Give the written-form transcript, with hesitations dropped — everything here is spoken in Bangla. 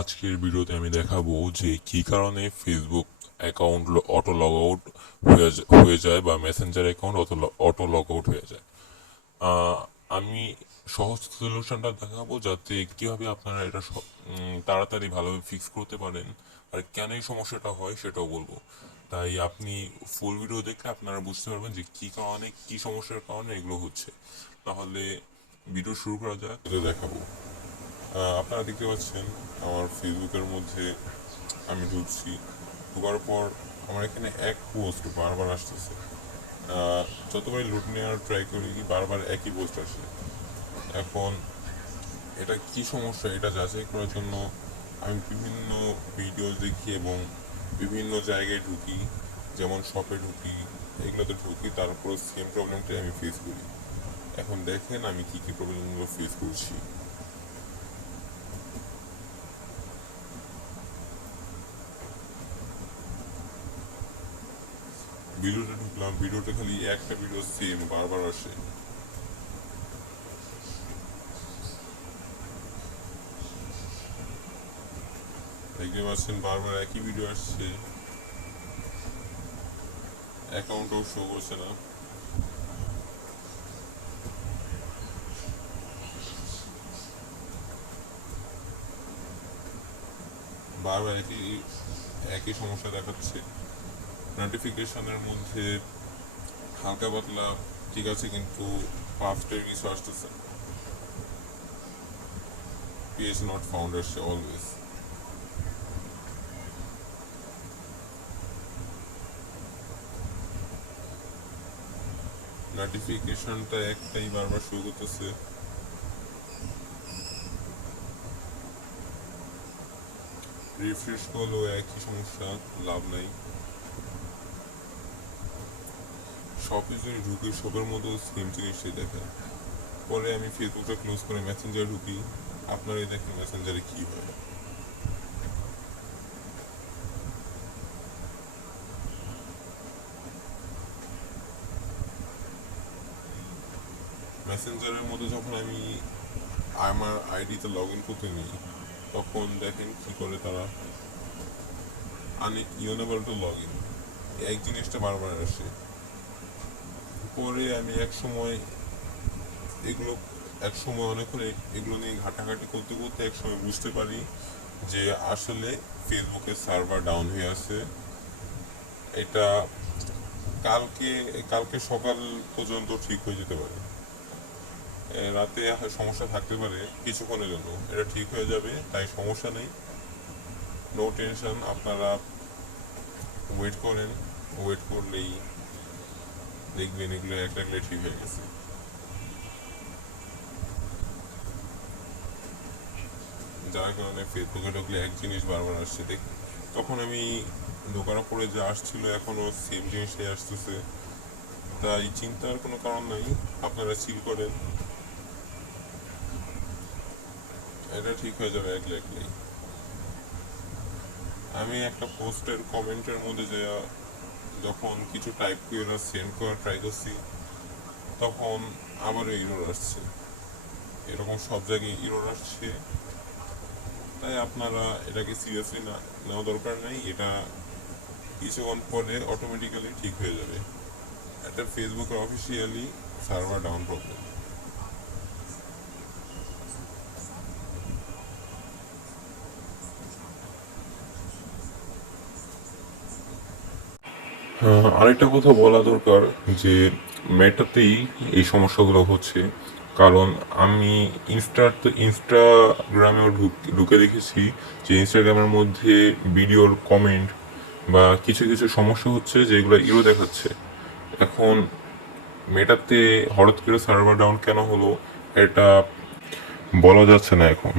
আজকের ভিডিওতে আমি দেখাবো যে কি কারণে Facebook account auto log out হয়ে যায় বা Messenger account auto log out হয়ে যায়। আহ, আমি সহজ সলিউশনটা দেখাবো যাতে কিভাবে আপনারা এটা তাড়াতাড়ি ভালোভাবে ফিক্স করতে পারেন, আর কেন এই সমস্যাটা হয় সেটাও বলবো। তাই আপনি ফুল ভিডিও দেখলে আপনারা বুঝতে পারবেন যে কি কারণে, কি সমস্যার কারণে এগুলো হচ্ছে। তাহলে ভিডিও শুরু করা যাক, এটা দেখাবো। আপনারা দেখতে পাচ্ছেন আমার ফেসবুকের মধ্যে আমি ঢুকছি। ঢোকার পর আমার এখানে এক পোস্ট বারবার আসতেছে। যতবারই লুট নেওয়ার ট্রাই করি বারবার একই পোস্ট আসে। এখন এটা কি সমস্যা এটা যাচাই করার জন্য আমি বিভিন্ন ভিডিও দেখি এবং বিভিন্ন জায়গায় ঢুকি, যেমন শপে ঢুকি, এগুলোতে ঢুকি, তারপর সেম প্রবলেমটাই আমি ফেস করি। এখন দেখেন আমি কী কী প্রবলেমগুলো ফেস করছি। ভিডিওটা ঢুকলাম, ভিডিওটা খালি একটা ভিডিও সেম বারবার আসে। দেখতে পাচ্ছেন বারবার একই ভিডিও আসছে, অ্যাকাউন্টও শো করছে না। বারবার একই একই সমস্যা দেখাচ্ছে। নোটিফিকেশনের মধ্যে হালকা পাতলা ঠিক আছে, কিন্তু ফার্স্টের কিছু আসতেছে। পেজ নট ফাউন্ড আসছে অলওয়েজ। নোটিফিকেশনটা একটাই বারবার শো করতেছে। রিফ্রেশ করলেও একই সমস্যা, লাভ নাই। শপে যদি ঢুকি শপের মতো সেম জিনিসটাই দেখায়। পরে আমি ফেসবুকটা ক্লোজ করে মেসেঞ্জারে ঢুকি, আপনারাই দেখেন মেসেঞ্জারে কী হয়। মেসেঞ্জারের মধ্যে যখন আমি আমার আইডিতে লগ ইন করতে নিই, তখন দেখেন কি করে তারা ইউনেবল টু লগ ইন এক জিনিসটা বারবার আসে। পরে আমি এক সময় অনেকক্ষণ এগুলো নিয়ে ঘাটাঘাটি করতে করতে এক সময় বুঝতে পারি যে আসলে ফেসবুকের সার্ভার ডাউন হয়ে আছে। এটা কালকে কালকে সকাল পর্যন্ত ঠিক হয়ে যেতে পারে। রাতে সমস্যা থাকতে পারে কিছুক্ষণের জন্য, এটা ঠিক হয়ে যাবে, তাই সমস্যা নেই, নো টেনশন। আপনারা ওয়েট করেন, ওয়েট করলেই দেখবেন এগুলো একটা একটা ঠিক হয়ে গেছে। যার কারণে ফেসবুকে ঢুকলে এক জিনিস বারবার আসছে তখন আমি ঢোকার পরে যা আসছিল এখনও সেম জিনিসটাই আসতেছে। তাই চিন্তার কোনো কারণ নাই, আপনারা চিল করেন, এটা ঠিক হয়ে যাবে একলাই একলাই। আমি একটা পোস্টের কমেন্টের মধ্যে যে যখন কিছু টাইপ করে সেন্ড করার ট্রাই করছি, তখন আবারও ইরর আসছে। এরকম সব জায়গায় ইরর আসছে। তাই আপনারা এটাকে সিরিয়াসলি নেওয়া দরকার নেই, এটা কিছুক্ষণ পরে অটোমেটিক্যালি ঠিক হয়ে যাবে। এটা ফেসবুকের অফিসিয়ালি সার্ভার ডাউন প্রবলেম। আরেকটা কথা বলা দরকার যে মেটাতেই এই সমস্যাগুলো হচ্ছে, কারণ আমি ইনস্টাগ্রামেও ঢুকে দেখেছি যে ইনস্টাগ্রামের মধ্যে ভিডিওর কমেন্ট বা কিছু কিছু সমস্যা হচ্ছে যেগুলো ইরো দেখাচ্ছে। এখন মেটাতে হঠাৎ করে সার্ভার ডাউন কেন হলো এটা বলা যাচ্ছে না এখন।